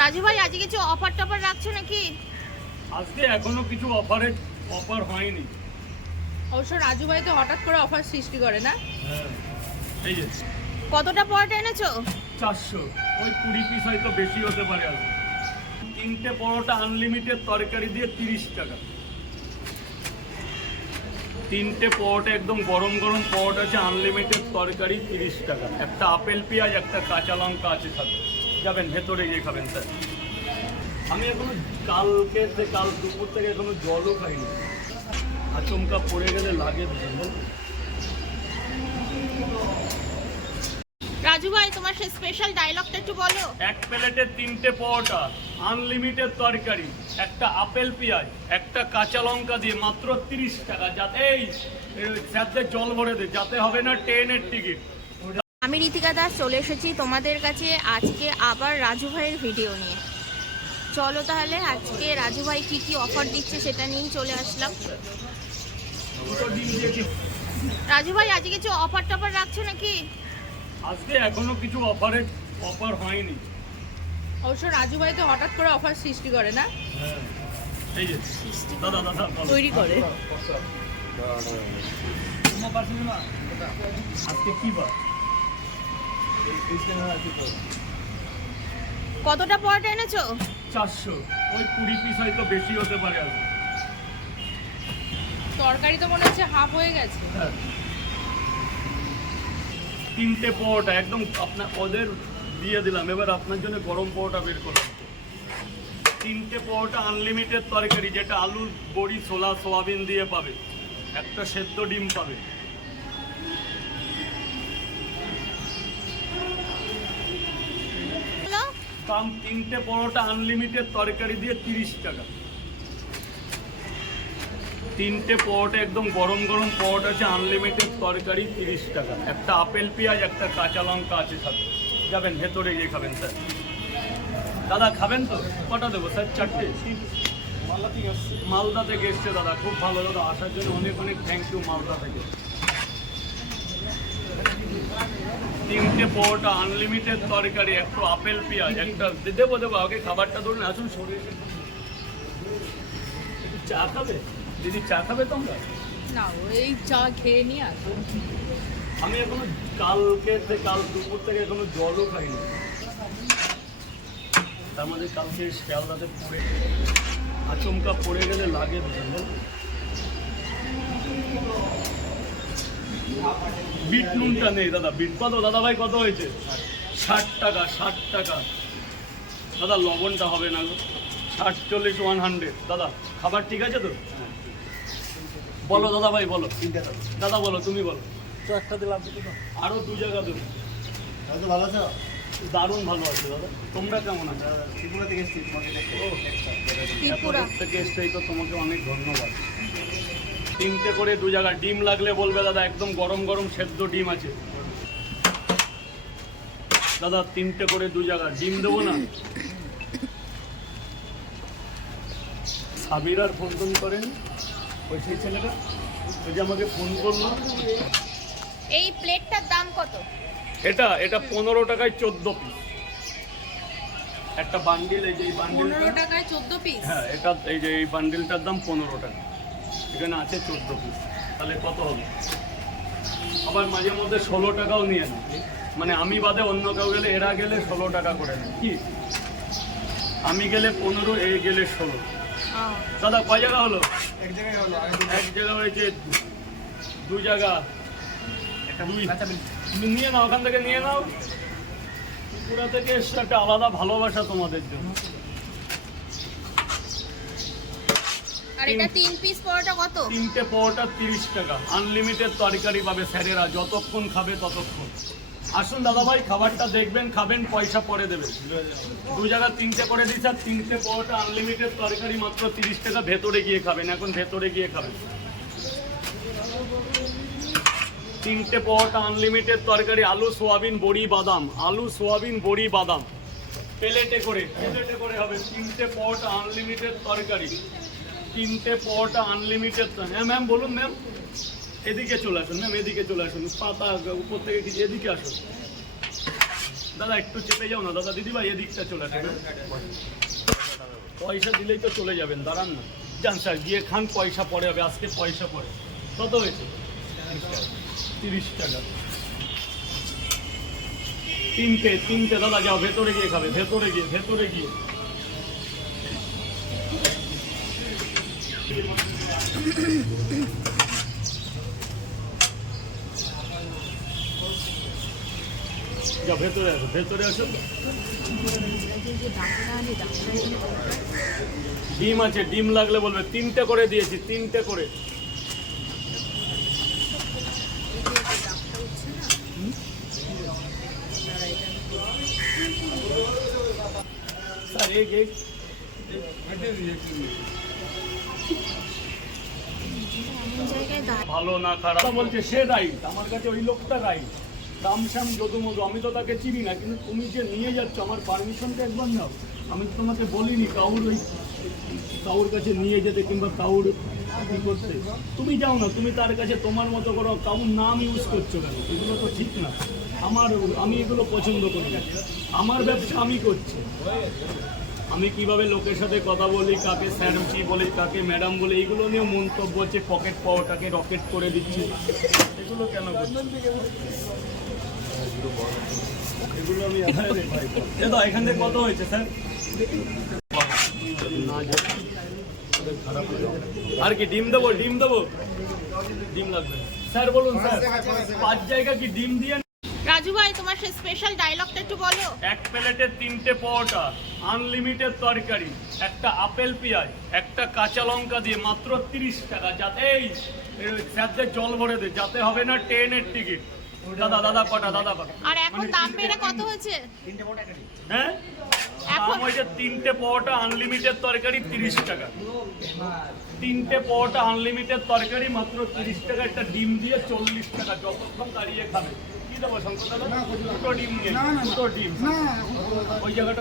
রাজু ভাই আজকে কিছু অফার টফার রাখছো নাকি? আজকে এখনো কিছু অফার হয়নি। অবশ্য রাজু ভাই তো হঠাৎ করে অফার সৃষ্টি করে না। হ্যাঁ, এই যে কতটা পরোটা এনেছো? 400, ওই 20 পিস হয়তো বেশি হতে পারে। আজকে 3টে পরোটা আনলিমিটেড তরকারি দিয়ে 30 টাকা। 3টে পরোটা একদম গরম গরম পরোটা আছে, আনলিমিটেড তরকারি 30 টাকা। একটা আপেল পেঁয়াজ, একটা কাঁচা লঙ্কা আছে সাথে। যাবেন ভেতরে গিয়ে খাবেন স্যার। আমি এখনো কাল দুপুর থেকে এখনো জলও খাইনি। আচমকা পড়ে গেলে লাগে। রাজু ভাই তোমার সেই স্পেশাল ডায়লগটা একটু বলো। এক প্লেটে 3টে পরোটা, আনলিমিটেড তরকারি, একটা আপেল পেঁয়াজ, একটা কাঁচা লঙ্কা দিয়ে মাত্র 30 টাকা। যাতে এই স্যারদের জল ভরে দে, যাতে হবে না ট্রেনের টিকিট। আমি ঋতিকা দাস চলে এসেছি তোমাদের কাছে আজকে আবার রাজু ভাইয়ের ভিডিও নিয়ে। চলো তাহলে আজকে রাজু ভাই কি কি অফার দিচ্ছে সেটা নিয়েই চলে আসলাম। রাজু ভাই আজকে কিছু অফার টফার রাখছো নাকি? আজকে এখনো কিছু অফার হয়নি। অবশ্য রাজু ভাই তো হঠাৎ করে অফার সৃষ্টি করে না। হ্যাঁ, এই যে দাদা তৈরি করে। আজকে কি বার? কতটা পরোটা এনেছো? 400, ওই 20 পিস হয়তো বেশি হতে পারে। আজকে তরকারি তো মনে হচ্ছে হাফ হয়ে গেছে। হ্যাঁ, 3টে পরোটা একদম আপনার ওদের দিয়ে দিলাম। এবার আপনার জন্য গরম পরোটা বের করলাম। 3টে পরোটা আনলিমিটেড তরকারি, যেটা আলু, বড়ি, ছোলা, সোয়াবিন দিয়ে পাবে। একটা সেদ্ধ ডিম পাবে। দাম 3টে পরোটা আনলিমিটেড তরকারি দিয়ে 30 টাকা। 3টে পরোটা একদম গরম গরম পরোটা আছে, আনলিমিটেড তরকারি 30 টাকা। একটা আপেল পেঁয়াজ, একটা কাঁচা লঙ্কা আছে সাথে। যাবেন ভেতরে গিয়ে খাবেন স্যার। দাদা খাবেন তো? কটা দেবো স্যার? 4টে। মালদা থেকে এসছে দাদা, খুব ভালো দাদা। আসার জন্য অনেক অনেক থ্যাংক ইউ মালদা থেকে। 3টে পরোটা আনলিমিটেড তরকারি, একটু আপেল পেঁয়াজ, একটা দেবো আগে খাবারটা ধরুন। আসুন সরে চা খাবে দিদি? চা খাবে তোমরা? না, এই চা খেয়ে নিয়ে আসো। আমি এখনো কাল দুপুর থেকে এখনো জলও খাইনি। তার মধ্যে কালকে শিয়ালদাতে পড়ে আচমকা পড়ে গেলে লাগে। বিট নুনটা নেই দাদা। বিট কত দাদা ভাই? কত হয়েছে? 60 টাকা। 60 টাকা দাদা। লবণটা হবে না গো। 60, 40, 100 দাদা। খাবার ঠিক আছে তো? বলো দাদা ভাই, বলো। দাদা বলো, তুমি বলো। তো একটা দিলাম, আরো 2 জায়গা দেবো। ভালো আছো? দারুণ ভালো আছে দাদা। তোমরা কেমন আছো? ত্রিপুরা থেকে এসেছি, ত্রিপুরা থেকে এসেই তো তোমাকে অনেক ধন্যবাদ। 3টে করে 2 জায়গা ডিম লাগলে বলবে দাদা। একদম গরম গরম সেদ্ধ ডিম আছে দাদা। 3টে করে 2 জায়গা ডিম দেবো না? সাবিরার ফোন করেন ওই সেই ছেলেটা, ওই যে আমাকে ফোন করলো। এই প্লেটটার দাম কত? এটা 15 টাকায় 14 পিস একটা বান্ডিল। এই যে এই বান্ডিল 15 টাকায় 14 পিস। হ্যাঁ, এটা এই যে এই বান্ডিলটার দাম 15 টাকা। এখানে আছে 14 পিস। তাহলে কত হবে? আবার মাঝে মধ্যে 16 টাকাও নিয়ে নেয়। মানে আমি বাদে অন্য কেউ গেলে, এরা গেলে 16 টাকা করে নেয়। কি আমি গেলে 15, এ গেলে 16। দাদা কয় জায়গা হলো? এক জায়গায় হলো। এক জায়গা হয়েছে, 2 জায়গা। তুমি নিয়ে নাও, ওখান থেকে নিয়ে নাও। ত্রিপুরা থেকে এসছে, একটা আলাদা ভালোবাসা তোমাদের জন্য। আর এটা 3 পিস পরোটা কত? 3টে পরোটা 30 টাকা। আনলিমিটেড তরকারি পাবে স্যারেরা, যতক্ষণ খাবে ততক্ষণ। আসুন দাদা ভাই, খাবারটা দেখবেন, খাবেন, পয়সা পরে দেবেন। 2 জায়গা 3টে করে দিচ্ছে। আর 3টে পরোটা আনলিমিটেড তরকারি মাত্র 30 টাকা। ভেতরে গিয়ে খাবেন, এখন ভেতরে গিয়ে খাবেন। 3টে পরোটা আনলিমিটেড তরকারি, আলু, সোয়াবিন, বড়ি, বাদাম। আলু, সোয়াবিন, বড়ি, বাদাম প্লেটে করে হবে। 3টে পরোটা আনলিমিটেড তরকারি, 3টে পরোটা আনলিমিটেড। হ্যাঁ ম্যাম বলুন। ম্যাম এদিকে চলে আসুন। ম্যাম এদিকে চলে আসুন। পাতা উপর থেকে কিছু এদিকে আসুন। দাদা একটু চেপে যাও না দাদা, দিদিভাই এদিকটা চলে আসে না, পয়সা দিলেই তো চলে যাবেন, দাঁড়ান না, যান স্যার গিয়ে খান, পয়সা পরে হবে, আজকে পয়সা পরে। কত হয়েছে? 30 টাকা। তিনটে দাদা, যাও ভেতরে গিয়ে খাবে, ভেতরে গিয়ে যা ভেতরে আসো। ডিম আছে, ডিম লাগলে বলবে, 3টে করে দিয়েছি, 3টে করে। স্যার এই ভালো না খারাপ বলছে, সে রাইট, আমার কাছে ওই লোকটা রাইট, রামশ্যাম যদুমধু, আমি তো তাকে চিনি না, কিন্তু তুমি যে নিয়ে যাচ্ছ আমার পারমিশনটা একবার নাও। আমি তো তোমাকে বলিনি কাউর কাছে নিয়ে যেতে কিংবা কাউর কি করতে, তুমি যাও না, তুমি তার কাছে তোমার মতো করো, কাউর নাম ইউজ করছো কেন? এগুলো তো ঠিক না। আমি এগুলো পছন্দ করি না, আমার ব্যবসা আমি করছি। আমি কিভাবে লোকের সাথে কথা বলি, কাকে স্যারজি বলি, কাকে ম্যাডাম বলি, এইগুলো নিয়ে মন্তব্য হচ্ছে, পকেট পাওয়াটাকে রকেট করে দিচ্ছি, এগুলো কেন করছি? এগুলো আমি দাদা এখান থেকে কত হয়েছে স্যার? আর কি ডিম দেবো? ডিম লাগবে স্যার, বলুন স্যার, 5 জায়গা কি ডিম দিয়ে? রাজু ভাই তোমার সেই স্পেশাল ডায়লগটা একটু বলো। এক প্লেটে 3টে পরোটা, আনলিমিটেড তরকারি, একটা আপেল পেঁয়াজ, একটা কাঁচা লঙ্কা দিয়ে মাত্র 30 টাকা। যাতে এই স্যারদের জল ভরে দে, যাতে হবে না ট্রেনের টিকিট। দাদা কটা? আর এখন দাম বেড়ে কত হয়েছে? হ্যাঁ দাম হয়েছে 3টে পরোটা আনলিমিটেড তরকারি 30 টাকা। 3টে পরোটা আনলিমিটেড তরকারি মাত্র 30 টাকা, একটা ডিম দিয়ে 40 টাকা, যতক্ষণ দাঁড়িয়ে খাবে। কি দেবো শঙ্কর দাদা? দুটো ডিম নিয়ে, দুটো ডিম ওই জায়গাটা।